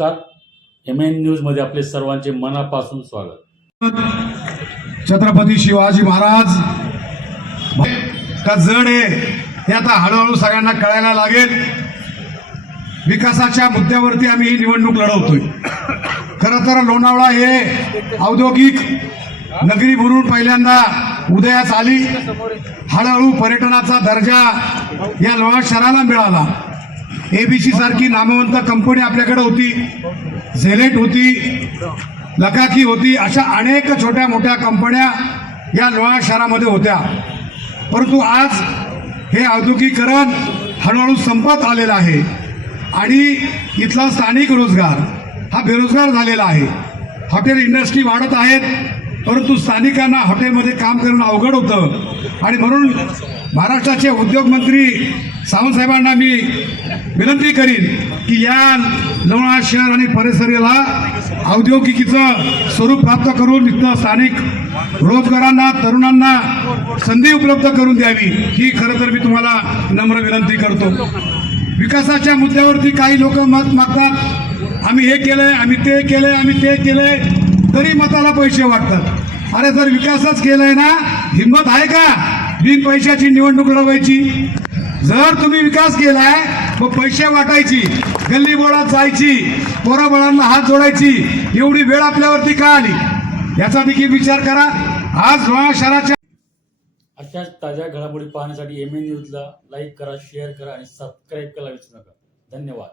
नमस्कार. M N न्यूजमध्ये आपले सर्वांचे मनापासून स्वागत. छत्रपती शिवाजी महाराज का जड आहे हे आता हळूहळू सगळ्यांना कळायला लागेल. विकासाच्या मुद्द्यावरती आम्ही ही निवडणूक लढवतोय. खरं तर लोणावळा हे औद्योगिक नगरी भरून पहिल्यांदा उदयास आली. हळूहळू पर्यटनाचा दर्जा या लोहा शहराला मिळाला. एबीसी सारखी नामवंत कंपनी आपल्याकडे होती. झेलेट होती. लकाकी होती. अशा अनेक छोट्या मोठ्या कंपन्या या लोहा शहरामध्ये होत्या. परंतु आज हे औद्योगिकरण हळूहळू संपत आलेलं आहे. आणि इथला स्थानिक रोजगार हा बेरोजगार झालेला आहे. हॉटेल इंडस्ट्री वाढत आहेत. परंतु स्थानिकांना हॉटेलमध्ये काम करणं अवघड होतं. आणि म्हणून महाराष्ट्राचे उद्योगमंत्री सावंतसाहेबांना मी विनंती करीन की या लोणावळा शहर आणि परिसराला औद्योगिकीचं स्वरूप प्राप्त करून इथं स्थानिक रोजगारांना तरुणांना संधी उपलब्ध करून द्यावी ही खरं तर मी तुम्हाला नम्र विनंती करतो. विकासाच्या मुद्द्यावरती काही लोक मत मागतात. आम्ही हे केलंय आम्ही ते केलंय आम्ही ते केलंय तरी मताला पैसे वाटतात. अरे जर विकासच केलाय ना हिंमत आहे का? बिन पैशाची निवडणूक लढवायची. जर तुम्ही विकास केलाय मग पैसे वाटायची गल्ली बोळात जायची पोराबळांना हात जोडायची एवढी वेळ आपल्यावरती का आली? याचा देखील विचार करा. आज लोहा शहराच्या अशाच ताज्या घडामोडी पाहण्यासाठी एम एन न्यूजला लाईक करा शेअर करा आणि सबस्क्राईब करायला विसरू नका. धन्यवाद.